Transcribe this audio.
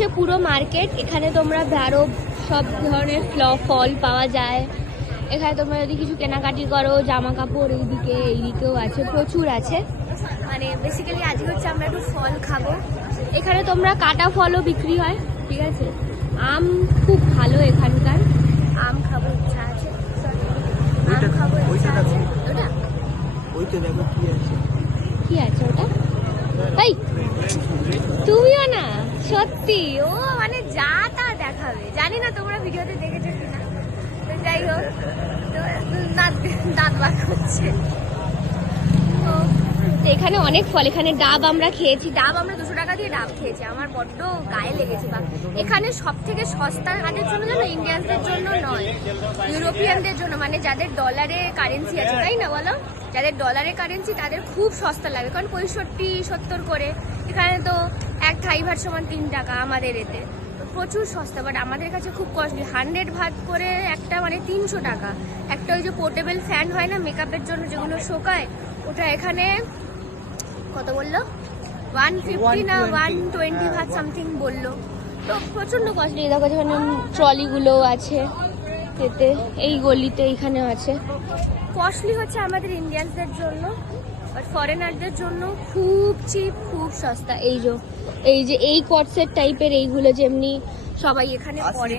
হচ্ছে পুরো মার্কেট। এখানে তোমরা আরো সব ধরনের ফল পাওয়া যায়। এখানে তোমরা যদি কিছু কেনাকাটি করো, জামা কাপড় এইদিকেও আছে, প্রচুর আছে। মানে বেসিক্যালি আজকে হচ্ছে আমরা একটু ফল খাবো। এখানে তোমরা কাটা ফলও বিক্রি হয়, ঠিক আছে। আম খুব ভালো এখানকার, আম খাবো ইচ্ছা আছে। আম খাবো ইচ্ছা আছে। ওটা ওইটা দেখো কি আছে, কি আছে ওটা? তাই তুমিও না সত্যি, ও মানে যা তা দেখাবে। জানি না তোমরা ভিডিওতে দেখেছো কিনা, তো যাই হোক, তো দাঁত বার করছে। তো এখানে অনেক ফল। এখানে ডাব আমরা খেয়েছি, ডাব আমরা 200 টাকা দিয়ে ডাব খেয়েছি, আমার বড্ড গায়ে লেগেছে। বা এখানে সব থেকে সস্তা কাদের জন্য জানো? ইন্ডিয়ানদের জন্য নয়, ইউরোপিয়ানদের জন্য। মানে যাদের ডলারে কারেন্সি আছে, তাই না বলো? যাদের ডলারে কারেন্সি তাদের খুব সস্তা লাগে, কারণ 65-70 করে। এখানে তো এক থাই ভাত সমান 3 টাকা আমাদের এতে, প্রচুর সস্তা। বাট আমাদের কাছে খুব কস্টলি। 100 ভাত করে একটা, মানে 300 টাকা। একটা ওই যে পোর্টেবল ফ্যান হয় না মেকআপের জন্য, যেগুলো শোকায়, ওটা এখানে কত বললো? 150 না 120 ভাত সামথিং বললো। তো প্রচন্ড কস্টলি। দেখো যেখানে ট্রলিগুলো আছে, এতে এই গলিতে এইখানেও আছে। কস্টলি হচ্ছে আমাদের ইন্ডিয়ানসদের জন্য, বাট ফরেনারদের জন্য খুব চিপ, খুব সস্তা। এই যে এই কটসেট টাইপের এইগুলো যেমনি সবাই এখানে পরে।